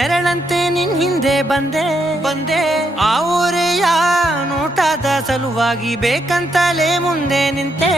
ನೆರಳಂತೆ ನಿನ್ ಹಿಂದೆ ಬಂದೆ ಆ ಊರೆಯ ನೋಟದ ಸಲುವಾಗಿ ಬೇಕಂತಲೇ ಮುಂದೆ ನಿಂತೆ